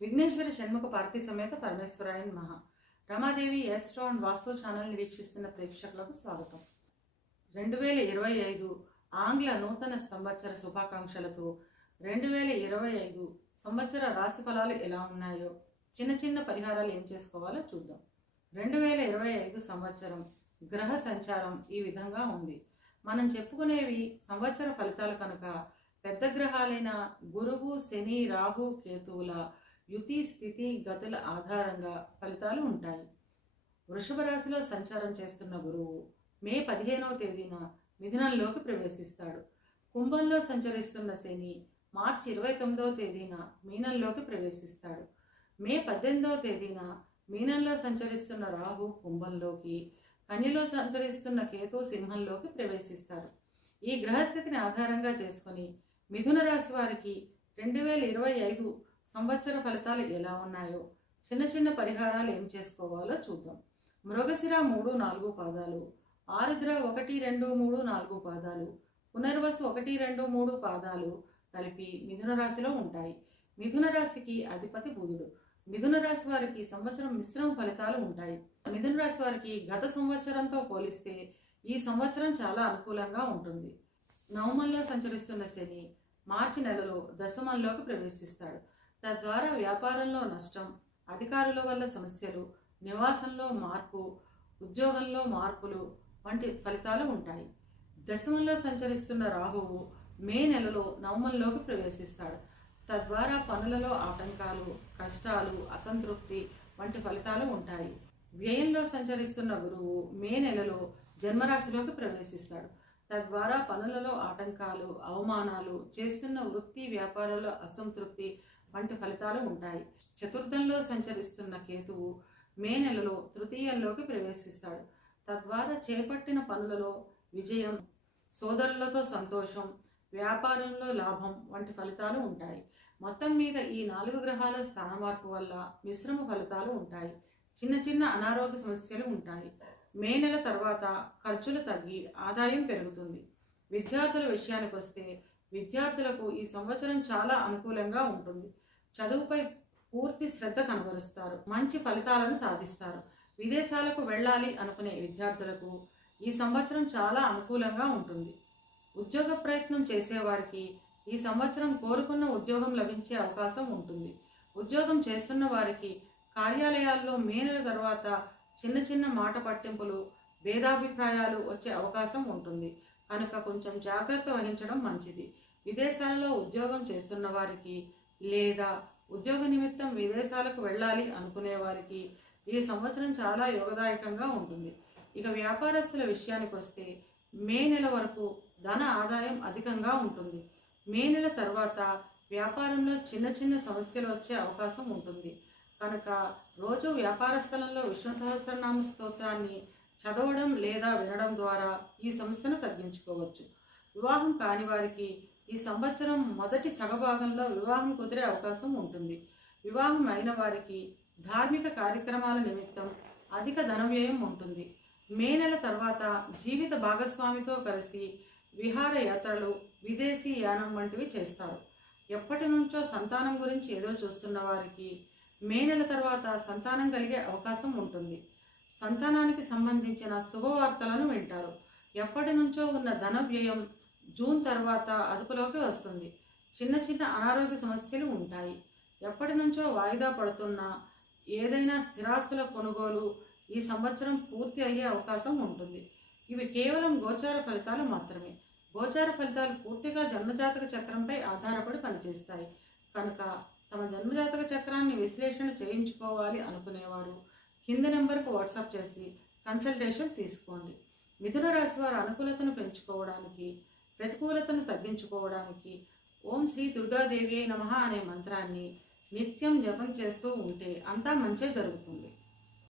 విఘ్నేశ్వర షణ్ముఖ పార్వతీ సమేత పరమేశ్వరాయ నమః. Ramadevi astro and వాస్తు ఛానల్ని వీక్షిస్తున్న ప్రేక్షకులకు స్వాగతం. 2025 ఆంగ్ల నూతన సంవత్సర శుభాకాంక్షలతో 2025 సంవత్సర రాశి ఫలాలు ఎలా ఉన్నాయో, చిన్న చిన్న పరిహారాలు ఏం చేసుకోవాలో చూద్దాం. 2025 సంవత్సరం గ్రహ సంచారం ఈ విధంగా ఉంది. మనం చెప్పుకునేవి సంవత్సర ఫలితాలు కనుక పెద్ద గ్రహాలైన గురువు, శని, రాహు, కేతువుల యుతి, స్థితి, గతుల ఆధారంగా ఫలితాలు ఉంటాయి. వృషభ రాశిలో సంచారం చేస్తున్న గురువు మే 15వ తేదీన మిథునంలోకి ప్రవేశిస్తాడు. కుంభంలో సంచరిస్తున్న శని మార్చి 29వ తేదీన మీనంలోకి ప్రవేశిస్తాడు. మే 18వ తేదీన మీనంలో సంచరిస్తున్న రాహు కుంభంలోకి, కన్యలో సంచరిస్తున్న కేతు సింహంలోకి ప్రవేశిస్తాడు. ఈ గ్రహస్థితిని ఆధారంగా చేసుకుని మిథున రాశి వారికి 2025 సంవత్సర ఫలితాలు ఎలా ఉన్నాయో, చిన్న చిన్న పరిహారాలు ఏం చేసుకోవాలో చూద్దాం. మృగశిర 3, 4 పాదాలు, ఆరుద్ర 1, 2, 3, 4 పాదాలు, పునర్వసు 1, 2, 3 పాదాలు కలిపి మిథున రాశిలో ఉంటాయి. మిథున రాశికి అధిపతి బుధుడు. మిథున రాశి వారికి సంవత్సరం మిశ్రమ ఫలితాలు ఉంటాయి. మిథున రాశి వారికి గత సంవత్సరంతో పోలిస్తే ఈ సంవత్సరం చాలా అనుకూలంగా ఉంటుంది. నవమంలో సంచరిస్తున్న శని మార్చి నెలలో దశమంలోకి ప్రవేశిస్తాడు. తద్వారా వ్యాపారంలో నష్టం, అధికారుల వల్ల సమస్యలు, నివాసంలో మార్పు, ఉద్యోగంలో మార్పులు వంటి ఫలితాలు ఉంటాయి. దశమంలో సంచరిస్తున్న రాహువు మే నెలలో నవమంలోకి ప్రవేశిస్తాడు. తద్వారా పనులలో ఆటంకాలు, కష్టాలు, అసంతృప్తి వంటి ఫలితాలు ఉంటాయి. వ్యయంలో సంచరిస్తున్న గురువు మే నెలలో జన్మరాశిలోకి ప్రవేశిస్తాడు. తద్వారా పనులలో ఆటంకాలు, అవమానాలు, చేస్తున్న వృత్తి వ్యాపారాల్లో అసంతృప్తి వంటి ఫలితాలు ఉంటాయి. చతుర్థంలో సంచరిస్తున్న కేతువు మే నెలలో తృతీయంలోకి ప్రవేశిస్తాడు. తద్వారా చేపట్టిన పనులలో విజయం, సోదరులతో సంతోషం, వ్యాపారంలో లాభం వంటి ఫలితాలు ఉంటాయి. మొత్తం మీద ఈ 4 గ్రహాల స్థాన మార్పు వల్ల మిశ్రమ ఫలితాలు ఉంటాయి. చిన్న చిన్న అనారోగ్య సమస్యలు ఉంటాయి. మే నెల తర్వాత ఖర్చులు తగ్గి ఆదాయం పెరుగుతుంది. విద్యార్థుల విషయానికి వస్తే విద్యార్థులకు ఈ సంవత్సరం చాలా అనుకూలంగా ఉంటుంది. చదువుపై పూర్తి శ్రద్ధ కనబరుస్తారు. మంచి ఫలితాలను సాధిస్తారు. విదేశాలకు వెళ్ళాలి అనుకునే విద్యార్థులకు ఈ సంవత్సరం చాలా అనుకూలంగా ఉంటుంది. ఉద్యోగ ప్రయత్నం చేసేవారికి ఈ సంవత్సరం కోరుకున్న ఉద్యోగం లభించే అవకాశం ఉంటుంది. ఉద్యోగం చేస్తున్న వారికి కార్యాలయాల్లో మే నెల తర్వాత చిన్న చిన్న మాట పట్టింపులు, భేదాభిప్రాయాలు వచ్చే అవకాశం ఉంటుంది. కనుక కొంచెం జాగ్రత్త వహించడం మంచిది. విదేశాలలో ఉద్యోగం చేస్తున్న వారికి లేదా ఉద్యోగ నిమిత్తం విదేశాలకు వెళ్ళాలి అనుకునే వారికి ఈ సంవత్సరం చాలా యోగదాయకంగా ఉంటుంది. ఇక వ్యాపారస్తుల విషయానికి వస్తే మే నెల వరకు ధన ఆదాయం అధికంగా ఉంటుంది. మే నెల తర్వాత వ్యాపారంలో చిన్న చిన్న సమస్యలు వచ్చే అవకాశం ఉంటుంది. కనుక రోజు వ్యాపార స్థలంలో విష్ణు సహస్రనామ స్తోత్రాన్ని చదవడం లేదా వినడం ద్వారా ఈ సమస్యను తగ్గించుకోవచ్చు. వివాహం కాని వారికి ఈ సంవత్సరం మొదటి సగభాగంలో వివాహం కుదిరే అవకాశం ఉంటుంది. వివాహం అయిన వారికి ధార్మిక కార్యక్రమాల నిమిత్తం అధిక ధన వ్యయం ఉంటుంది. మే నెల తర్వాత జీవిత భాగస్వామితో కలిసి విహారయాత్రలు, విదేశీ యానం వంటివి చేస్తారు. ఎప్పటి నుంచో సంతానం గురించి ఎదురు చూస్తున్న వారికి మే నెల తర్వాత సంతానం కలిగే అవకాశం ఉంటుంది. సంతానానికి సంబంధించిన శుభవార్తలను వింటారు. ఎప్పటి నుంచో ఉన్న ధన వ్యయం జూన్ తర్వాత అదుపులోకి వస్తుంది. చిన్న చిన్న అనారోగ్య సమస్యలు ఉంటాయి. ఎప్పటి నుంచో వాయిదా పడుతున్న ఏదైనా స్థిరాస్తుల కొనుగోలు ఈ సంవత్సరం పూర్తి అయ్యే అవకాశం ఉంటుంది. ఇవి కేవలం గోచార ఫలితాలు మాత్రమే. గోచార ఫలితాలు పూర్తిగా జన్మజాతక చక్రంపై ఆధారపడి పనిచేస్తాయి. కనుక తమ జన్మజాతక చక్రాన్ని విశ్లేషణ చేయించుకోవాలి అనుకునేవారు కింద నెంబర్కు వాట్సాప్ చేసి కన్సల్టేషన్ తీసుకోండి. మిథున రాశి వారి అనుకూలతను పెంచుకోవడానికి, ప్రతికూలతను తగ్గించుకోవడానికి ఓం శ్రీ దుర్గాదేవి నమః అనే మంత్రాన్ని నిత్యం జపం చేస్తూ ఉంటే అంతా మంచే జరుగుతుంది.